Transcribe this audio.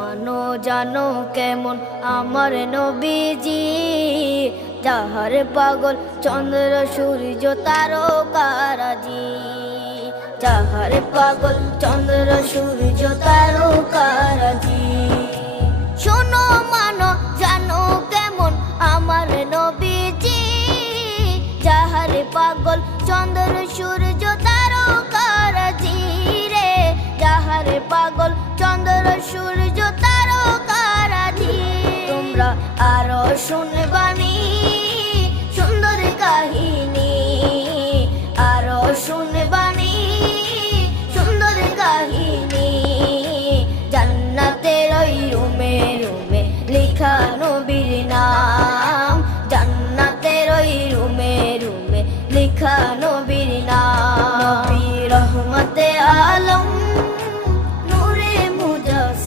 মানো জানো কেমন আমার নবীজি, যাহার পাগল চন্দ্র সূর্য তারকারাজি, যাহার পাগল চন্দ্র সূর্য তারকারাজি। শোনো মানো জানো কেমন আমার নবীজি, যাহার পাগল চন্দ্র সূর্য তারকারাজি রে, যাহার পাগল চন্দ্র সূর্য তারকারাজি। তোমরা আরো শুনবা